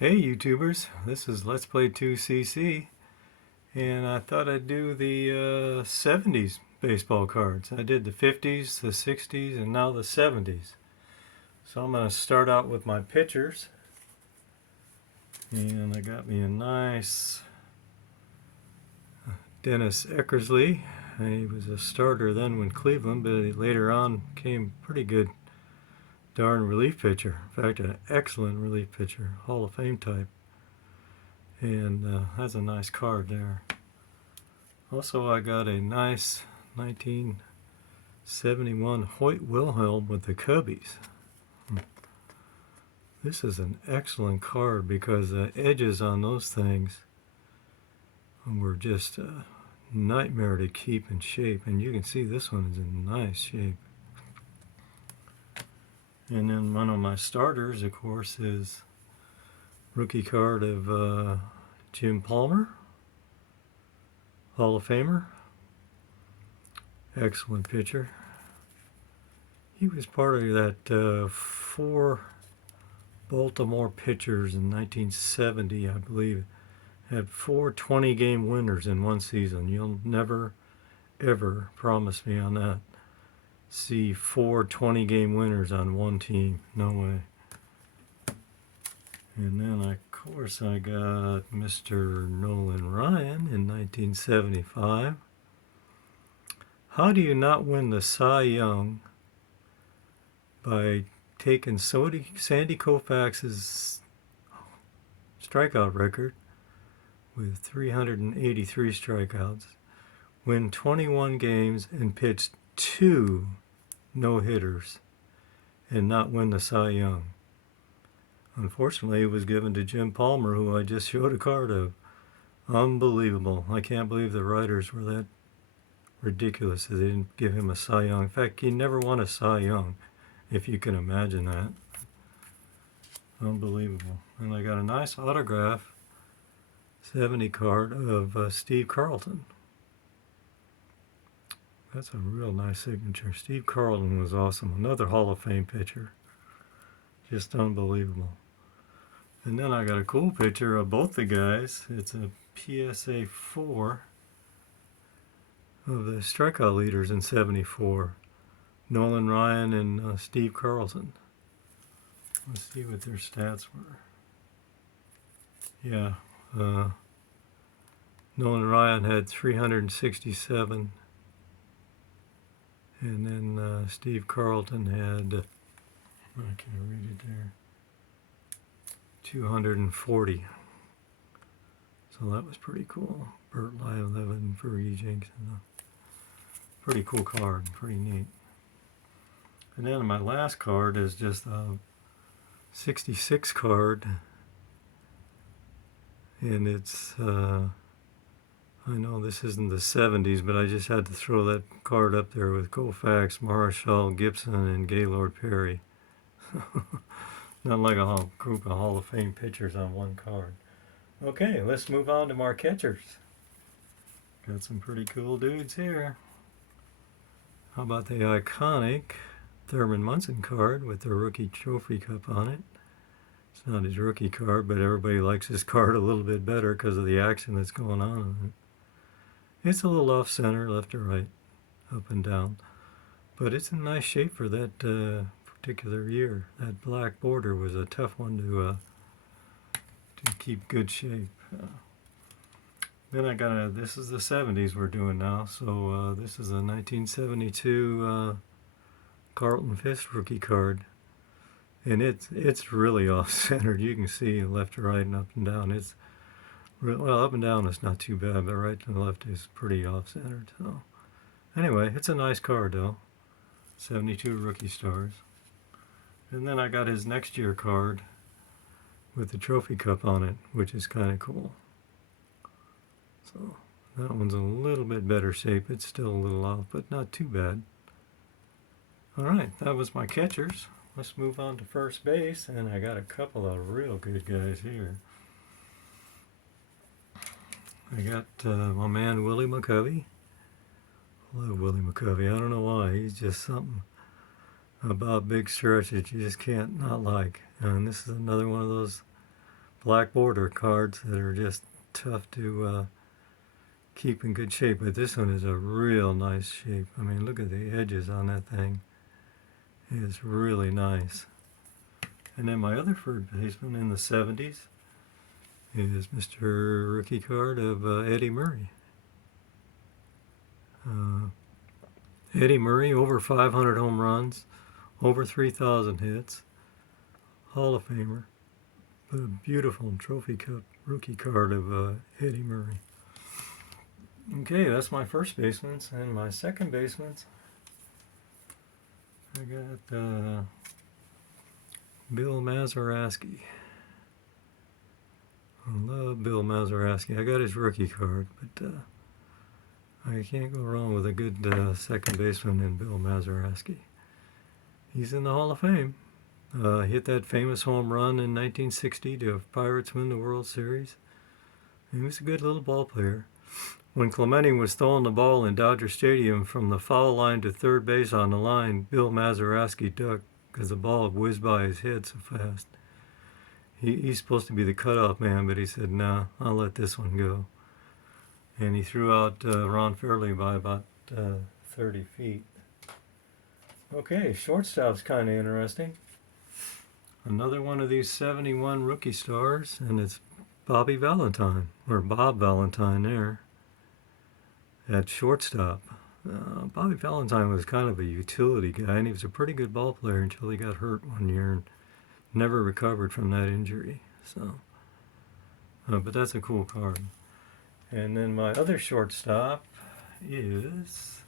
Hey YouTubers, this is Let's Play 2CC, and I thought I'd do the 70s baseball cards. I did the 50s, the 60s, and now the 70s. So I'm going to start out with my pitchers, and I got me a nice Dennis Eckersley. He was a starter then with Cleveland, but he later on became pretty good darn relief pitcher. In fact, an excellent relief pitcher, Hall of Fame type. And that's a nice card there. Also, I got a nice 1971 Hoyt Wilhelm with the Cubbies. This is an excellent card because the edges on those things were just a nightmare to keep in shape. And you can see this one is in nice shape. And then one of my starters, of course, is rookie card of Jim Palmer, Hall of Famer. Excellent pitcher. He was part of that 4 Baltimore pitchers in 1970, I believe. Had 4 20-game winners in one season. You'll never, ever, promise me on that, see 4 20-game winners on one team. No way. And then, of course, I got Mr. Nolan Ryan in 1975. How do you not win the Cy Young by taking Sandy Koufax's strikeout record with 383 strikeouts, win 21 games and pitch 2 no-hitters and not win the Cy Young? Unfortunately, it was given to Jim Palmer, who I just showed a card of. Unbelievable. I can't believe the writers were that ridiculous that they didn't give him a Cy Young. In fact, he never won a Cy Young, if you can imagine that. Unbelievable. And I got a nice autograph 70 card of Steve Carlton. That's a real nice signature. Steve Carlton was awesome. Another Hall of Fame pitcher. Just unbelievable. And then I got a cool picture of both the guys. It's a PSA 4 of the strikeout leaders in 74. Nolan Ryan and Steve Carlton. Let's see what their stats were. Yeah, Nolan Ryan had 367, and then Steve Carlton had, I can't read it there, 240. So that was pretty cool. Burt Lylev and Fergie Jenkins. Pretty cool card, pretty neat. And then my last card is just a 66 card, and it's I know this isn't the 70s, but I just had to throw that card up there with Koufax, Marshall, Gibson, and Gaylord Perry. Not like a whole group of Hall of Fame pitchers on one card. Okay, let's move on to our catchers. Got some pretty cool dudes here. How about the iconic Thurman Munson card with the rookie trophy cup on it? It's not his rookie card, but everybody likes his card a little bit better because of the action that's going on in it. It's a little off center, left or right, up and down. But it's in nice shape for that particular year. That black border was a tough one to keep good shape. Then I got this is the 70s we're doing now, so this is a 1972 Carlton Fisk rookie card. And it's really off-centered. You can see left to right and up and down. It's well, up and down is not too bad, but right to left is pretty off-centered. So anyway, it's a nice card though. 72 rookie stars. And then I got his next year card with the trophy cup on it, which is kind of cool. So that one's a little bit better shape. It's still a little off, but not too bad. All right, that was my catchers. Let's move on to first base, and I got a couple of real good guys here. I got my man Willie McCovey. I love Willie McCovey. I don't know why. He's just something about Big Stretch that you just can't not like. And this is another one of those black border cards that are just tough to keep in good shape. But this one is a real nice shape. I mean, look at the edges on that thing. It's really nice. And then my other third baseman in the 70s is Mr. Rookie card of Eddie Murray. Eddie Murray, over 500 home runs, over 3,000 hits, Hall of Famer. A beautiful Trophy Cup rookie card of Eddie Murray. Okay, that's my first baseman. And my second baseman, I got Bill Mazeroski. I love Bill Mazeroski. I got his rookie card, but I can't go wrong with a good second baseman in Bill Mazeroski. He's in the Hall of Fame. Hit that famous home run in 1960 to have Pirates win the World Series. He was a good little ball player. When Clemente was throwing the ball in Dodger Stadium from the foul line to third base on the line, Bill Mazeroski ducked because the ball whizzed by his head so fast. He's supposed to be the cutoff man, but he said, "Nah, I'll let this one go." And he threw out Ron Fairley by about 30 feet. Okay, shortstop's kind of interesting. Another one of these 71 rookie stars, and it's Bobby Valentine, or Bob Valentine there, at shortstop. Bobby Valentine was kind of a utility guy, and he was a pretty good ball player until he got hurt one year and never recovered from that injury. So, but that's a cool card. And then my other shortstop is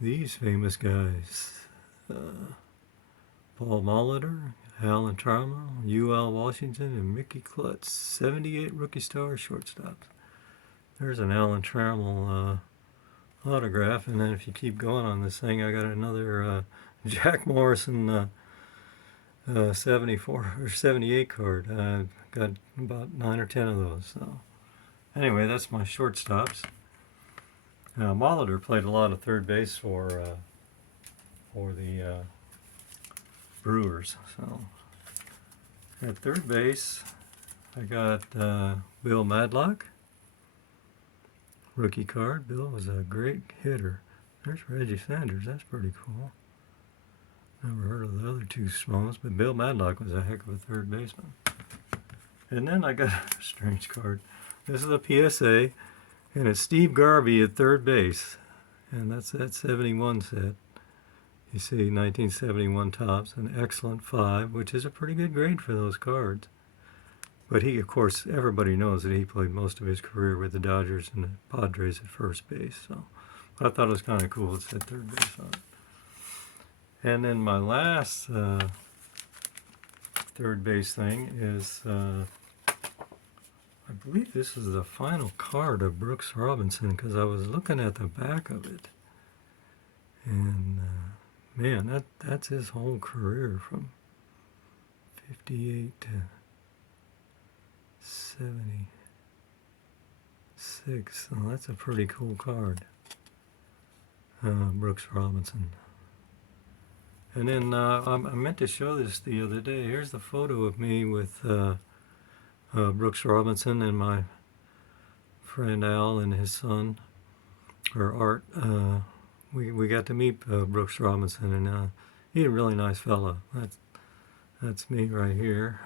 these famous guys. Paul Molitor, Alan Trammell, U.L. Washington, and Mickey Klutz. 78 rookie star shortstops. There's an Alan Trammell autograph, and then if you keep going on this thing, I got another Jack Morrison 74 or 78 card. I've got about 9 or 10 of those. So anyway, that's my shortstops. Molitor played a lot of third base for the Brewers. So at third base, I got Bill Madlock, rookie card. Bill was a great hitter. There's Reggie Sanders. That's pretty cool. Never heard of the other two Smones, but Bill Madlock was a heck of a third baseman. And then I got a strange card. This is a PSA, and it's Steve Garvey at third base. And that's that 71 set. You see 1971 tops, an excellent 5, which is a pretty good grade for those cards. But he, of course, everybody knows that he played most of his career with the Dodgers and the Padres at first base. So I thought it was kind of cool. It said third base on it. And then my last third base thing is, I believe this is the final card of Brooks Robinson, because I was looking at the back of it. And man, that's his whole career from 58 to 76. So that's a pretty cool card. Brooks Robinson. And then I meant to show this the other day. Here's the photo of me with Brooks Robinson and my friend Al and his son, or Art. We got to meet Brooks Robinson, and he's a really nice fellow. That's me right here.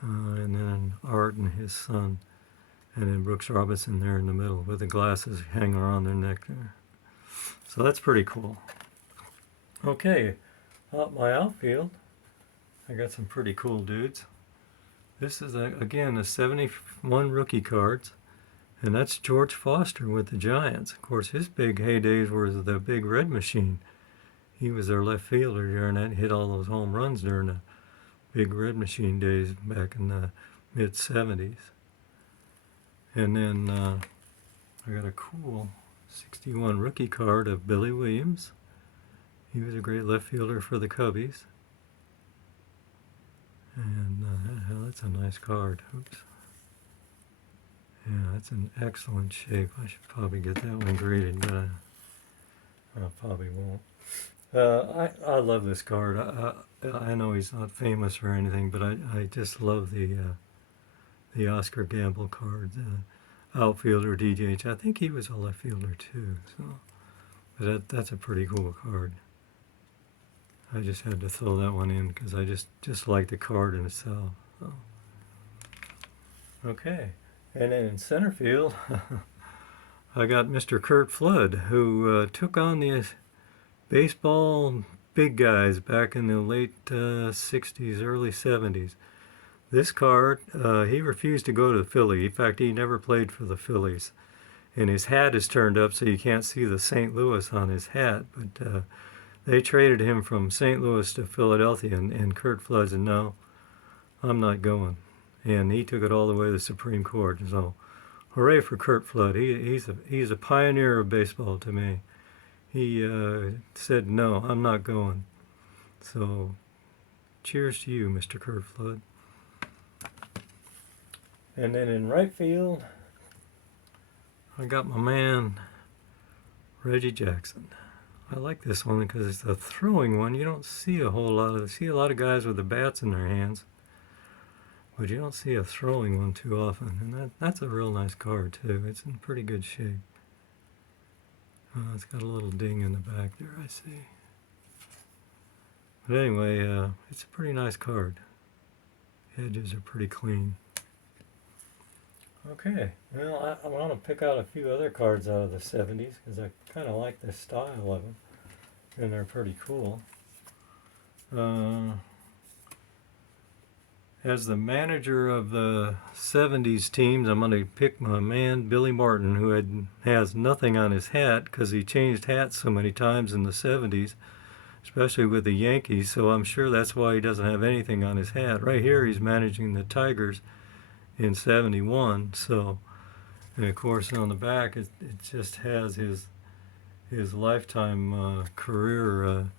And then Art and his son, and then Brooks Robinson there in the middle with the glasses hanging around their neck there. So that's pretty cool. Okay, my outfield, I got some pretty cool dudes. This is, again, a 71 rookie cards, and that's George Foster with the Giants. Of course, his big heydays were the Big Red Machine. He was their left fielder during that, hit all those home runs during the Big Red Machine days back in the mid-70s. And then I got a cool 61 rookie card of Billy Williams. He was a great left fielder for the Cubbies. And that's a nice card. Oops. Yeah, that's in excellent shape. I should probably get that one graded, but I probably won't. I love this card. I know he's not famous or anything, but I just love the Oscar Gamble card, outfielder DH. I think he was a left fielder too. So, but that's a pretty cool card. I just had to throw that one in because I just like the card in itself. So. Okay, and then in center field, I got Mr. Curt Flood, who took on the baseball big guys back in the late 60s, early 70s. This card, he refused to go to Philly. In fact, he never played for the Phillies. And his hat is turned up so you can't see the St. Louis on his hat. But they traded him from St. Louis to Philadelphia, and Curt Flood said, no, I'm not going. And he took it all the way to the Supreme Court. So hooray for Curt Flood. He's a pioneer of baseball to me. He said, no, I'm not going. So cheers to you, Mr. Curt Flood. And then in right field, I got my man, Reggie Jackson. I like this one because it's a throwing one. You don't see a whole lot of, see a lot of guys with the bats in their hands, but you don't see a throwing one too often. And that's a real nice card too. It's in pretty good shape. It's got a little ding in the back there, I see. But anyway, it's a pretty nice card. Edges are pretty clean. Okay, well, I want to pick out a few other cards out of the 70s because I kind of like the style of them, and they're pretty cool. As the manager of the 70s teams, I'm going to pick my man Billy Martin, who has nothing on his hat because he changed hats so many times in the 70s, especially with the Yankees, so I'm sure that's why he doesn't have anything on his hat. Right here he's managing the Tigers in 71, so, and of course on the back it just has his lifetime career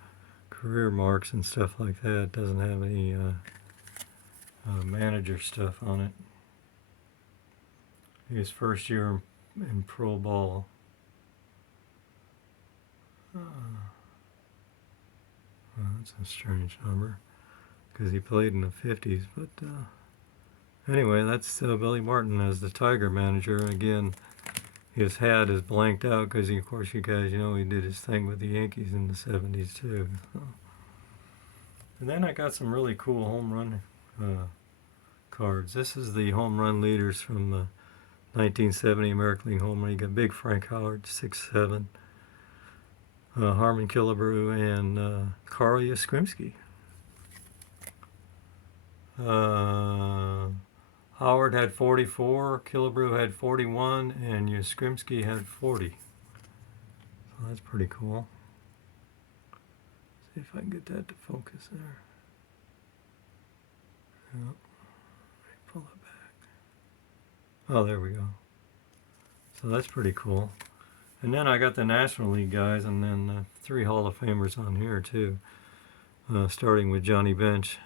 marks and stuff like that. It doesn't have any manager stuff on it. His first year in pro ball. Well, that's a strange number because he played in the 50s, but anyway, that's Billy Martin as the Tiger manager. Again, his hat is blanked out because, of course, you guys, he did his thing with the Yankees in the 70s too. So. And then I got some really cool home run cards. This is the home run leaders from the 1970 American League home run. You got Big Frank Howard, 6'7", Harmon Killebrew, and Carl Yastrzemski. Howard had 44, Killebrew had 41, and Yastrzemski had 40. So that's pretty cool. See if I can get that to focus there. Yep. Let me pull it back. Oh, there we go. So that's pretty cool. And then I got the National League guys, and then 3 Hall of Famers on here too. Starting with Johnny Bench,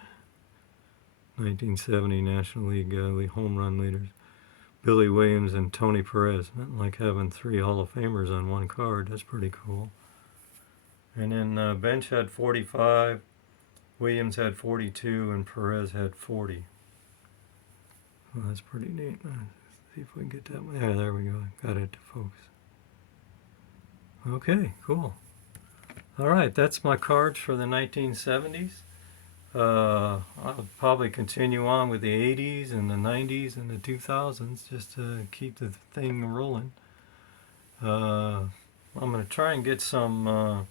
1970 National League home run leaders. Billy Williams and Tony Perez. Not like having 3 Hall of Famers on one card. That's pretty cool. And then Bench had 45, Williams had 42, and Perez had 40. Well, that's pretty neat. Let's see if we can get that one. Yeah, there we go. Got it to focus. Okay, cool. All right, that's my cards for the 1970s. I'll probably continue on with the 80s and the 90s and the 2000s just to keep the thing rolling. I'm going to try and get some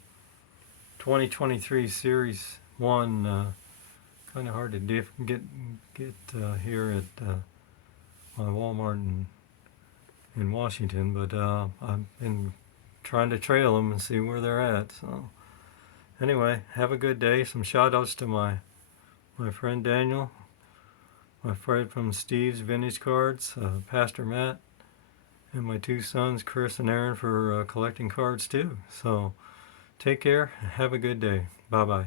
2023 Series 1, kind of hard to get here at my Walmart in Washington, but I've been trying to trail them and see where they're at. So anyway, have a good day. Some shout outs to my friend Daniel, my friend from Steve's Vintage Cards, Pastor Matt, and my 2 sons Chris and Aaron for collecting cards too. So take care, have a good day. Bye bye.